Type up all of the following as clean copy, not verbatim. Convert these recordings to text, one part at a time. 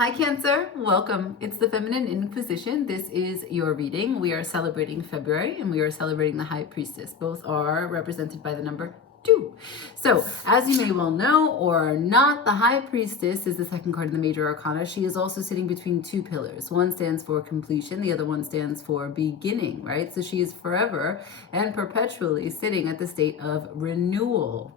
Hi Cancer, welcome. It's the Feminine Inquisition. This is your reading. We are celebrating February and we are celebrating the High Priestess. Both are represented by the number 2. So, as you may well know or not, the High Priestess is the second card in the Major Arcana. She is also sitting between two pillars. One stands for completion, the other one stands for beginning, right? So she is forever and perpetually sitting at the state of renewal.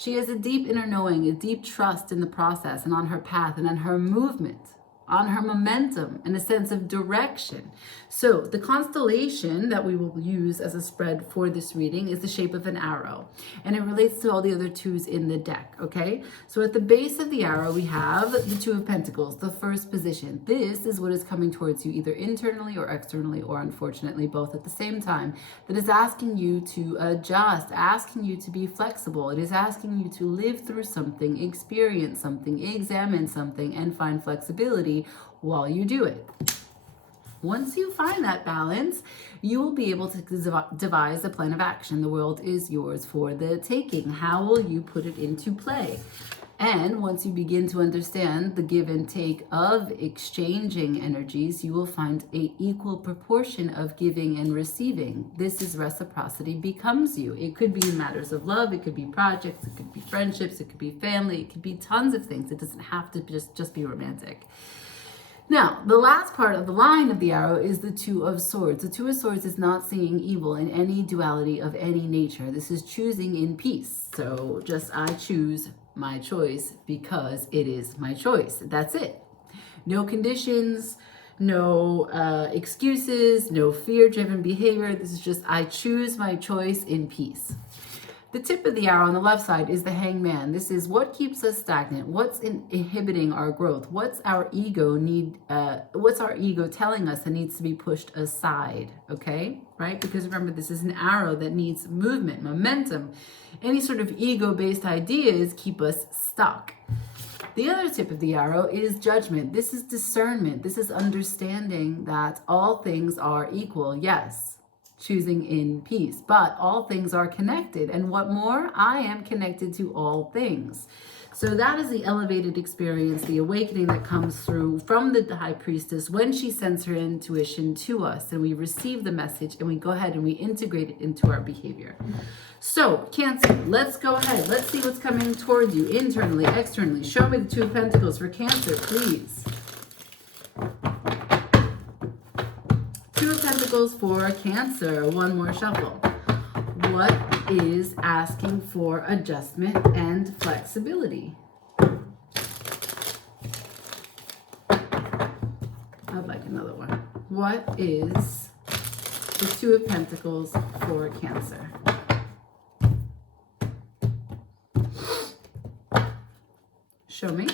She has a deep inner knowing, a deep trust in the process and on her path and on her movement, on her momentum and a sense of direction. So the constellation that we will use as a spread for this reading is the shape of an arrow, and it relates to all the other 2s in the deck, okay? So at the base of the arrow, we have the 2 of Pentacles, the first position. This is what is coming towards you either internally or externally, or unfortunately both at the same time, that is asking you to adjust, asking you to be flexible. It is asking you to live through something, experience something, examine something, and find flexibility while you do it. Once you find that balance, you will be able to devise a plan of action. The world is yours for the taking. How will you put it into play? And once you begin to understand the give and take of exchanging energies, you will find an equal proportion of giving and receiving. This is reciprocity becomes you. It could be in matters of love, it could be projects, it could be friendships, it could be family, it could be tons of things. It doesn't have to just be romantic. Now, the last part of the line of the arrow is the 2 of Swords. The 2 of Swords is not seeing evil in any duality of any nature. This is choosing in peace. So just I choose my choice because it is my choice. That's it. No conditions, no excuses, no fear-driven behavior. This is just I choose my choice in peace. The tip of the arrow on the left side is the Hangman. This is what keeps us stagnant. What's inhibiting our growth? What's our ego telling us that needs to be pushed aside? Okay, right? Because remember, this is an arrow that needs movement, momentum. Any sort of ego-based ideas keep us stuck. The other tip of the arrow is Judgment. This is discernment. This is understanding that all things are equal. Yes. Choosing in peace, but all things are connected, and what more, I am connected to all things. So that is the elevated experience, the awakening that comes through from the High Priestess when she sends her intuition to us, and we receive the message and we go ahead and we integrate it into our behavior. So Cancer, let's go ahead, let's see what's coming toward you internally, externally. Show me the 2 of Pentacles for Cancer, please. 2 of Pentacles for Cancer. One more shuffle. What is asking for adjustment and flexibility? I'd like another one. What is the 2 of Pentacles for Cancer? Show me.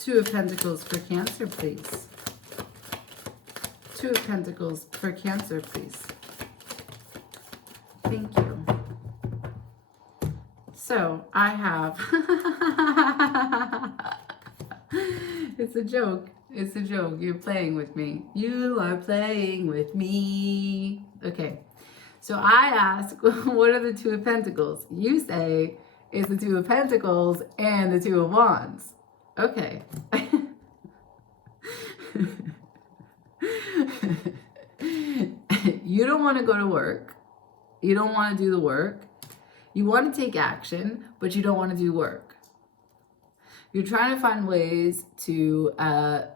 2 of Pentacles for Cancer, please. 2 of Pentacles for Cancer, please. Thank you. So I have, it's a joke. It's a joke. You're playing with me. You are playing with me. Okay. So I ask, what are the 2 of Pentacles? You say it's the 2 of Pentacles and the 2 of Wands. Okay. You don't want to go to work. You don't want to do the work. You want to take action, but you don't want to do work. You're trying to find ways to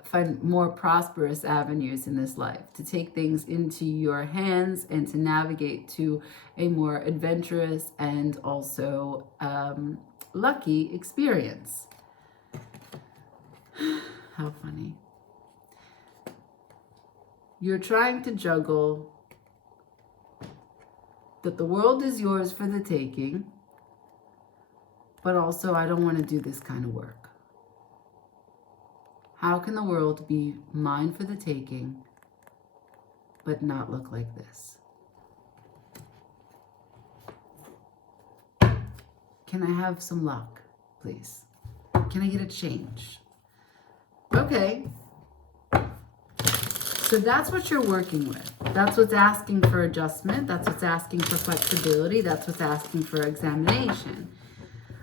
find more prosperous avenues in this life, to take things into your hands and to navigate to a more adventurous and also lucky experience. How funny. You're trying to juggle that the world is yours for the taking, but also I don't want to do this kind of work. How can the world be mine for the taking, but not look like this? Can I have some luck, please? Can I get a change? Okay. So that's what you're working with. That's what's asking for adjustment. That's what's asking for flexibility. That's what's asking for examination.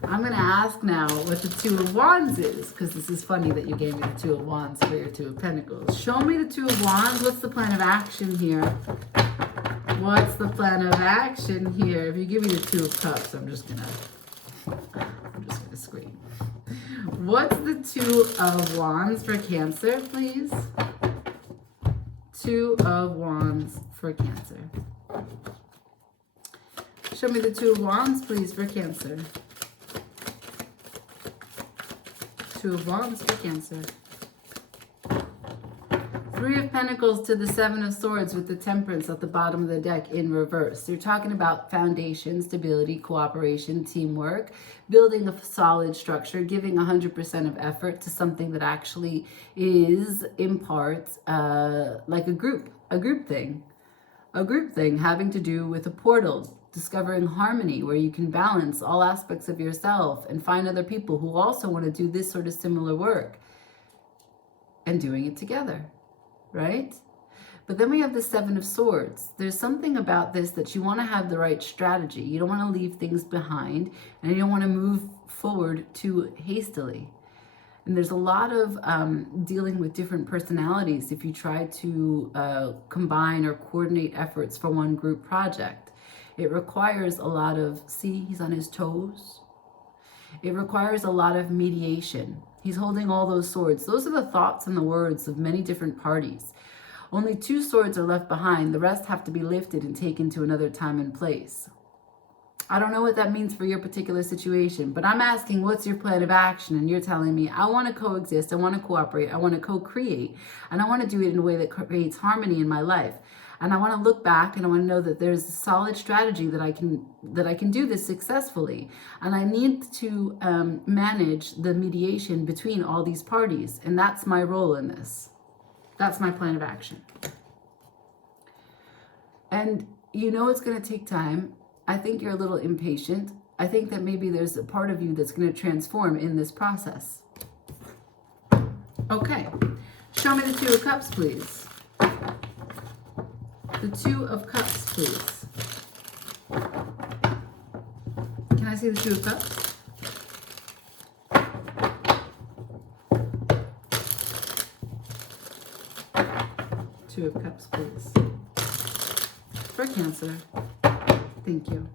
I'm going to ask now what the Two of Wands is, because this is funny that you gave me the Two of Wands for your Two of Pentacles. Show me the Two of Wands. What's the plan of action here? What's the plan of action here? If you give me the Two of Cups, I'm just going to scream. What's the Two of Wands for Cancer, please? Two of Wands for Cancer. Show me the Two of Wands, please, for Cancer. Two of Wands for Cancer. Three of Pentacles to the Seven of Swords with the Temperance at the bottom of the deck in reverse. So you're talking about foundation, stability, cooperation, teamwork, building a solid structure, giving 100% of effort to something that actually is, in part, like a group thing. A group thing having to do with a portal, discovering harmony where you can balance all aspects of yourself and find other people who also want to do this sort of similar work and doing it together. Right? But then we have the Seven of Swords. There's something about this that you want to have the right strategy. You don't want to leave things behind, and you don't want to move forward too hastily. And there's a lot of dealing with different personalities if you try to combine or coordinate efforts for one group project. It requires a lot of, see, he's on his toes. It requires a lot of mediation. He's holding all those swords. Those are the thoughts and the words of many different parties. Only two swords are left behind. The rest have to be lifted and taken to another time and place. I don't know what that means for your particular situation, but I'm asking, what's your plan of action? And you're telling me, I want to coexist, I want to cooperate, I want to co-create, and I want to do it in a way that creates harmony in my life. And I want to look back and I want to know that there's a solid strategy that I can do this successfully. And I need to manage the mediation between all these parties. And that's my role in this. That's my plan of action. And you know it's going to take time. I think you're a little impatient. I think that maybe there's a part of you that's going to transform in this process. Okay. Show me the Two of Cups, please. The Two of Cups, please. Can I see the Two of Cups? Two of Cups, please. For Cancer. Thank you.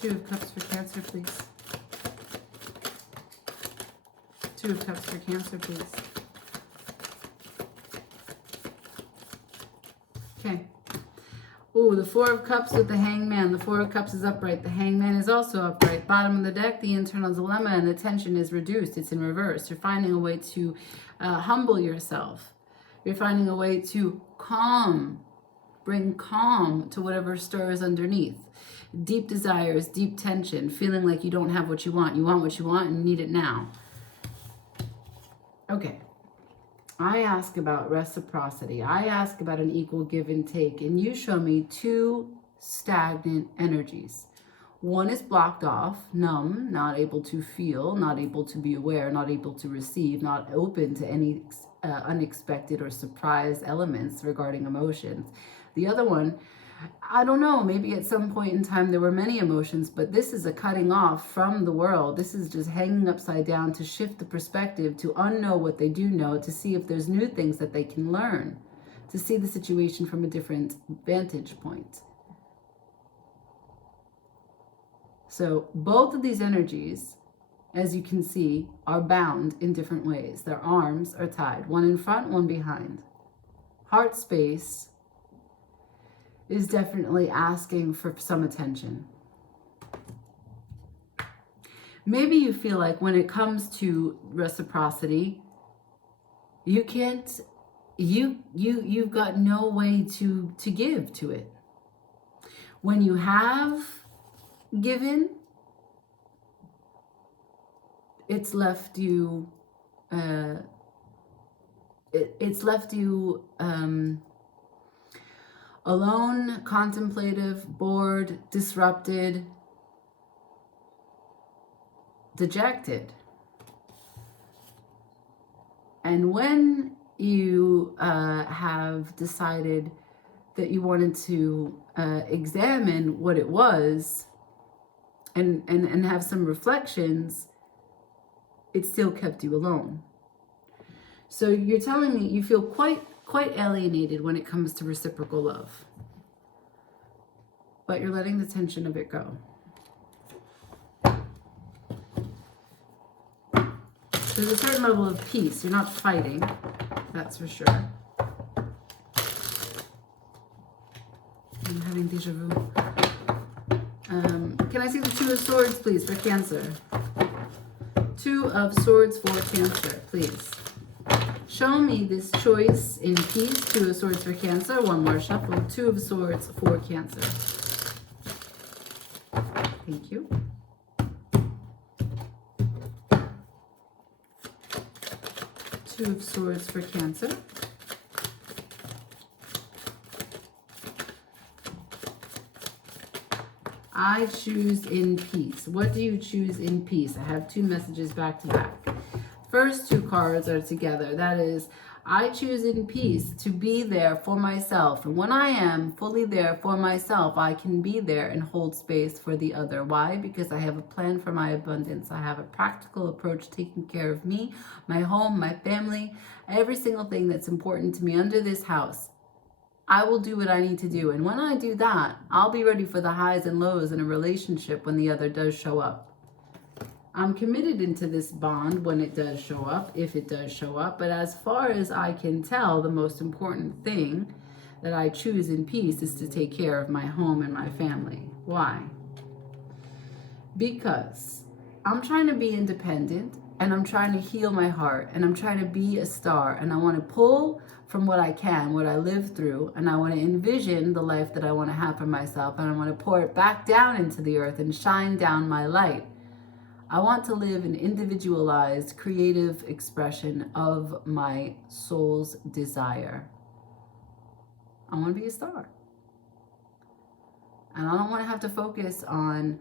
Two of Cups for Cancer, please. Two of Cups for Cancer, please. Okay. Ooh, the Four of Cups with the Hangman. The Four of Cups is upright. The Hangman is also upright. Bottom of the deck, the internal dilemma and the tension is reduced. It's in reverse. You're finding a way to humble yourself. You're finding a way to bring calm to whatever stirs underneath. Deep desires, deep tension, feeling like you don't have what you want. You want what you want and you need it now. Okay, I ask about reciprocity. I ask about an equal give and take, and you show me two stagnant energies. One is blocked off, numb, not able to feel, not able to be aware, not able to receive, not open to any unexpected or surprise elements regarding emotions. The other one, I don't know, maybe at some point in time there were many emotions, but this is a cutting off from the world. This is just hanging upside down to shift the perspective, to unknow what they do know, to see if there's new things that they can learn, to see the situation from a different vantage point. So both of these energies, as you can see, are bound in different ways. Their arms are tied, one in front, one behind. Heart space is definitely asking for some attention. Maybe you feel like when it comes to reciprocity, you can't, you've got no way to give to it. When you have given, it's left you, alone, contemplative, bored, disrupted, dejected. And when you have decided that you wanted to examine what it was and have some reflections, it still kept you alone. So you're telling me you feel quite alienated when it comes to reciprocal love, but you're letting the tension of it go. There's a certain level of peace. You're not fighting, that's for sure. I'm having deja vu. Can I see the Two of Swords, please, for Cancer? Two of Swords for Cancer, please. Show me this choice in peace. Two of Swords for Cancer. One more shuffle. Two of Swords for Cancer. Thank you. Two of Swords for Cancer. I choose in peace. What do you choose in peace? I have two messages back to back. First two cards are together. That is, I choose in peace to be there for myself. And when I am fully there for myself, I can be there and hold space for the other. Why? Because I have a plan for my abundance. I have a practical approach taking care of me, my home, my family, every single thing that's important to me under this house. I will do what I need to do. And when I do that, I'll be ready for the highs and lows in a relationship when the other does show up. I'm committed into this bond when it does show up, if it does show up. But as far as I can tell, the most important thing that I choose in peace is to take care of my home and my family. Why? Because I'm trying to be independent, and I'm trying to heal my heart, and I'm trying to be a star, and I want to pull from what I can, what I live through, and I want to envision the life that I want to have for myself, and I want to pour it back down into the earth and shine down my light. I want to live an individualized, creative expression of my soul's desire. I want to be a star. And I don't want to have to focus on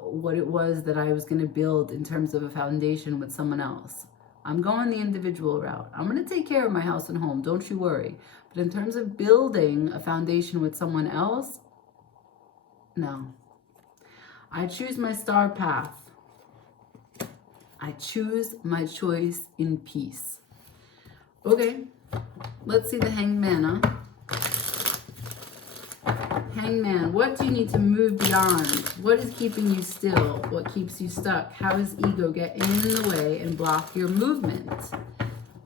what it was that I was going to build in terms of a foundation with someone else. I'm going the individual route. I'm going to take care of my house and home, don't you worry. But in terms of building a foundation with someone else, no. I choose my star path. I choose my choice in peace. Okay, let's see the Hanged Man, huh? Hanged Man, what do you need to move beyond? What is keeping you still? What keeps you stuck? How does ego get in the way and block your movement?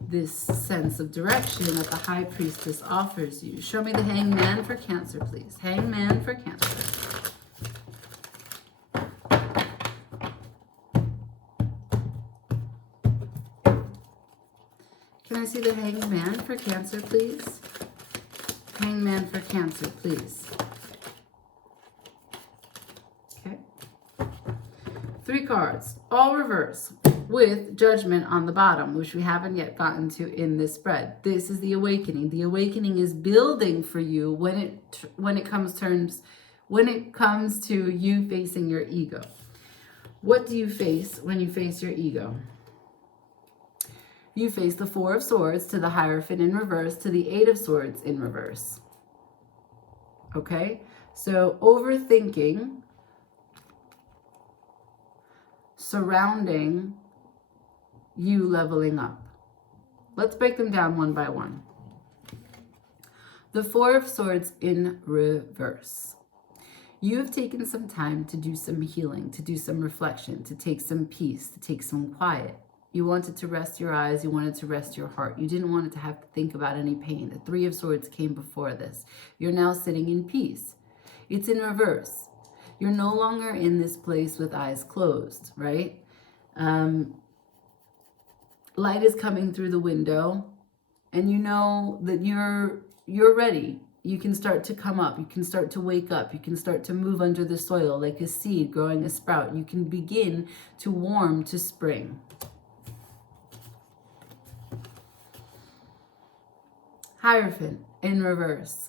This sense of direction that the High Priestess offers you. Show me the Hanged Man for Cancer, please. Hanged Man for Cancer. Can I see the Hanged Man for Cancer, please? Hanged Man for Cancer, please. Okay. 3 cards, all reverse, with Judgment on the bottom, which we haven't yet gotten to in this spread. This is the awakening. The awakening is building for you when it comes to you facing your ego. What do you face when you face your ego? You face the 4 of Swords to the Hierophant in reverse to the 8 of Swords in reverse. Okay? So overthinking surrounding you leveling up. Let's break them down one by one. The 4 of Swords in reverse. You have taken some time to do some healing, to do some reflection, to take some peace, to take some quiet. You wanted to rest your eyes. You wanted to rest your heart. You didn't want it to have to think about any pain. The 3 of Swords came before this. You're now sitting in peace. It's in reverse. You're no longer in this place with eyes closed, right? Light is coming through the window, and you know that you're ready. You can start to come up. You can start to wake up. You can start to move under the soil like a seed growing a sprout. You can begin to warm to spring. Hierophant in reverse.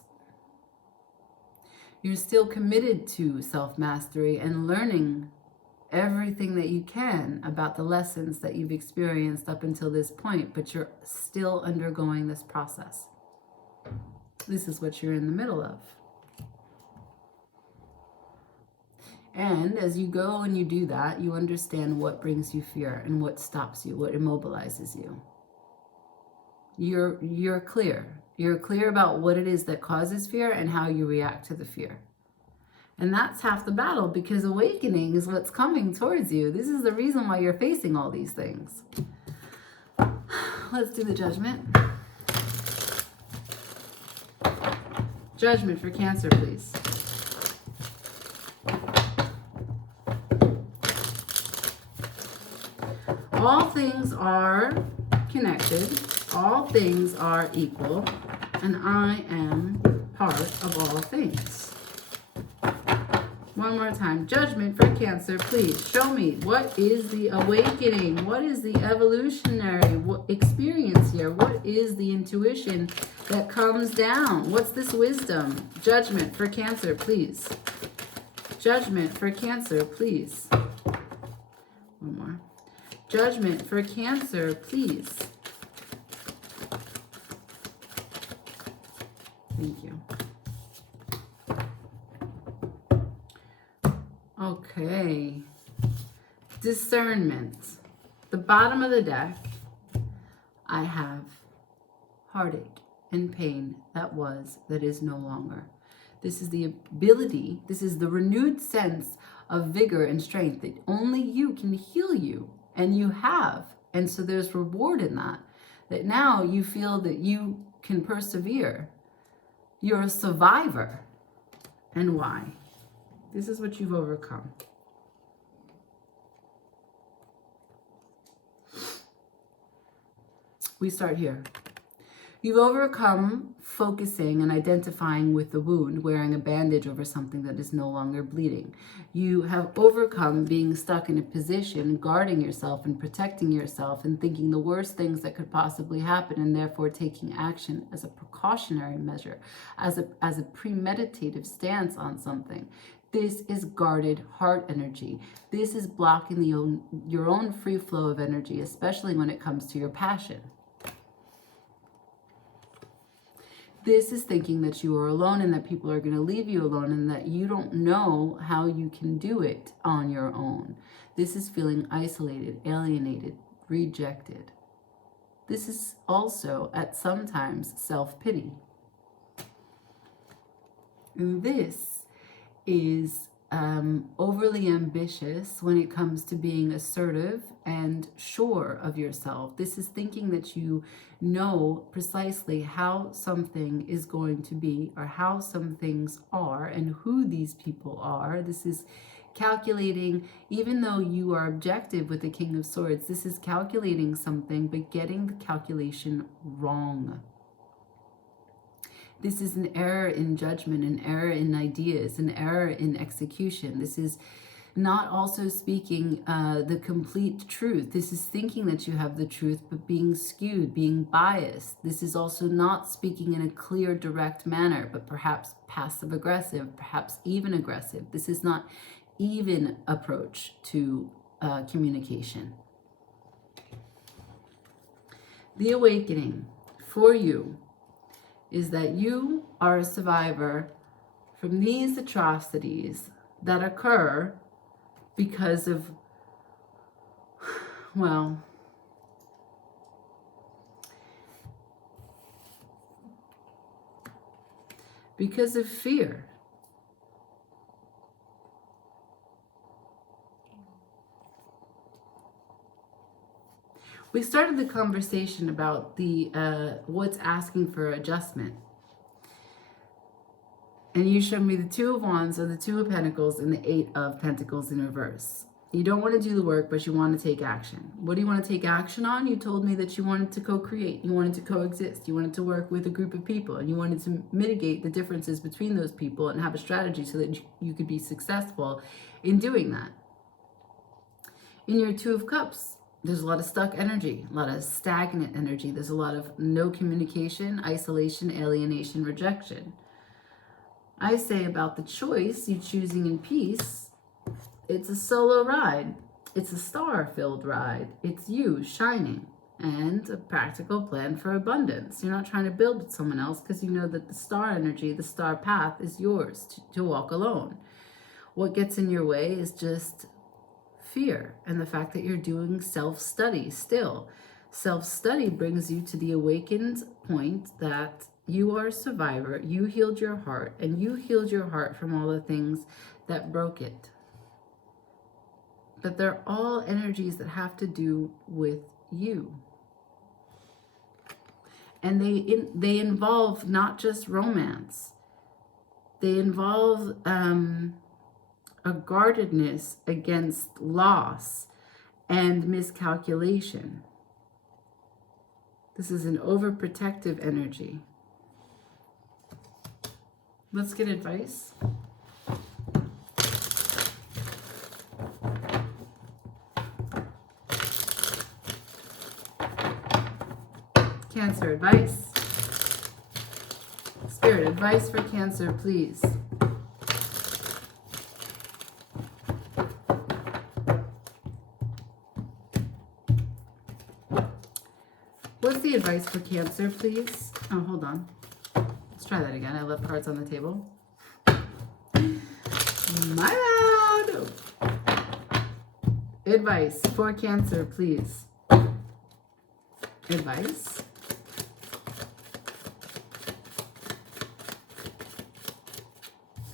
You're still committed to self-mastery and learning everything that you can about the lessons that you've experienced up until this point, but you're still undergoing this process. This is what you're in the middle of. And as you go and you do that, you understand what brings you fear and what stops you, what immobilizes you. You're clear. You're clear about what it is that causes fear and how you react to the fear. And that's half the battle, because awakening is what's coming towards you. This is the reason why you're facing all these things. Let's do the judgment. Judgment for Cancer, please. All things are connected. All things are equal. And I am part of all things. One more time. Judgment for Cancer, please. Show me, what is the awakening? What is the evolutionary experience here? What is the intuition that comes down? What's this wisdom? Judgment for Cancer, please. Judgment for Cancer, please. One more. Judgment for Cancer, please. Thank you. Okay. Discernment. The bottom of the deck, I have heartache and pain that was, that is no longer. This is the ability, this is the renewed sense of vigor and strength that only you can heal you, and you have. And so there's reward in that, that now you feel that you can persevere. You're a survivor. And why? This is what you've overcome. We start here. You've overcome focusing and identifying with the wound, wearing a bandage over something that is no longer bleeding. You have overcome being stuck in a position, guarding yourself and protecting yourself and thinking the worst things that could possibly happen, and therefore taking action as a precautionary measure, as a premeditative stance on something. This is guarded heart energy. This is blocking your own free flow of energy, especially when it comes to your passion. This is thinking that you are alone and that people are going to leave you alone and that you don't know how you can do it on your own. This is feeling isolated, alienated, rejected. This is also, at sometimes, self-pity. And this is overly ambitious when it comes to being assertive and sure of yourself. This is thinking that you know precisely how something is going to be, or how some things are, and who these people are. This is calculating, even though you are objective with the King of Swords, this is calculating something but getting the calculation wrong. This is an error in judgment, an error in ideas, an error in execution. This is not also speaking the complete truth. This is thinking that you have the truth, but being skewed, being biased. This is also not speaking in a clear, direct manner, but perhaps passive-aggressive, perhaps even aggressive. This is not even approach to communication. The awakening for you is that you are a survivor from these atrocities that occur because of, well, because of fear. We started the conversation about the what's asking for adjustment. And you showed me the Two of Wands and the Two of Pentacles and the Eight of Pentacles in reverse. You don't want to do the work, but you want to take action. What do you want to take action on? You told me that you wanted to co-create. You wanted to coexist. You wanted to work with a group of people. And you wanted to mitigate the differences between those people and have a strategy so that you could be successful in doing that. In your Two of Cups, there's a lot of stuck energy, a lot of stagnant energy. There's a lot of no communication, isolation, alienation, rejection. I say about the choice, you choosing in peace, it's a solo ride. It's a star-filled ride. It's you shining. and a practical plan for abundance. You're not trying to build with someone else because you know that the star energy, the star path is yours to walk alone. What gets in your way is just fear and the fact that you're doing self-study still. Self-study brings you to the awakened point that you are a survivor, you healed your heart, and you healed your heart from all the things that broke it. But they're all energies that have to do with you. And they involve not just romance. They involve a guardedness against loss and miscalculation. This is an overprotective energy. Let's get advice. Cancer advice. Spirit advice for Cancer, please. What's the advice for Cancer, please? Oh, hold on. Let's try that again. I left cards on the table. My bad. Advice for Cancer, please. Advice.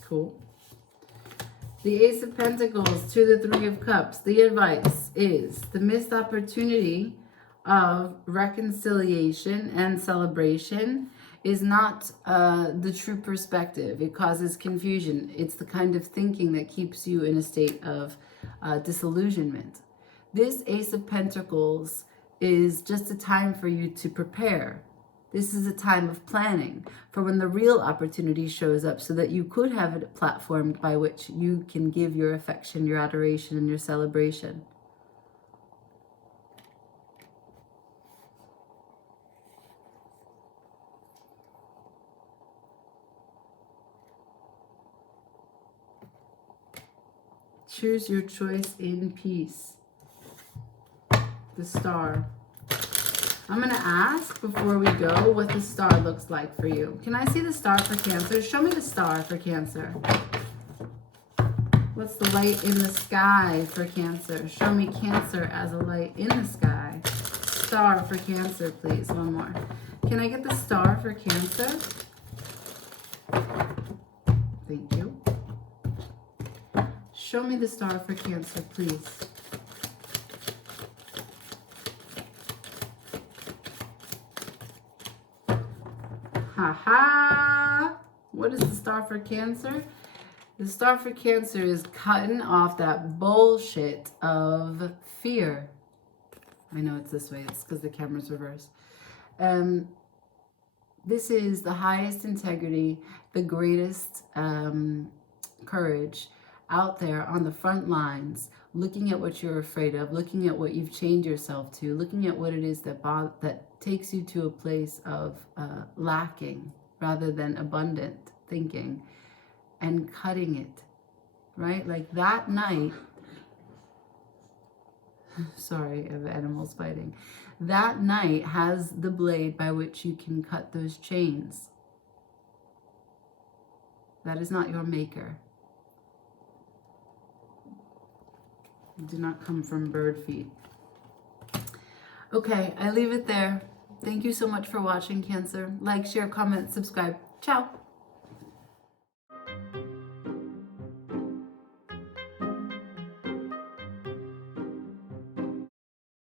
Cool. The Ace of Pentacles to the Three of Cups. The advice is the missed opportunity of reconciliation and celebration is not the true perspective. It causes confusion. It's the kind of thinking that keeps you in a state of disillusionment. This Ace of Pentacles is just a time for you to prepare. This is a time of planning for when the real opportunity shows up so that you could have a platform by which you can give your affection, your adoration, and your celebration. Choose your choice in peace. The Star. I'm going to ask before we go what the star looks like for you. Can I see the star for Cancer? Show me the star for Cancer. What's the light in the sky for Cancer? Show me Cancer as a light in the sky. Star for Cancer, please. One more. Can I get the star for Cancer? Thank you. Show me the star for Cancer, please. Ha-ha! What is the star for Cancer? The star for Cancer is cutting off that bullshit of fear. I know it's this way. It's because the camera's reversed. This is the highest integrity, the greatest courage out there on the front lines, looking at what you're afraid of, looking at what you've chained yourself to, looking at what it is that takes you to a place of lacking rather than abundant thinking, and cutting it, right? Like that night, sorry, of animals fighting. That night has the blade by which you can cut those chains. That is not your maker. You do not come from bird feet. Okay, I leave it there. Thank you so much for watching, Cancer. Like, share, comment, subscribe. Ciao.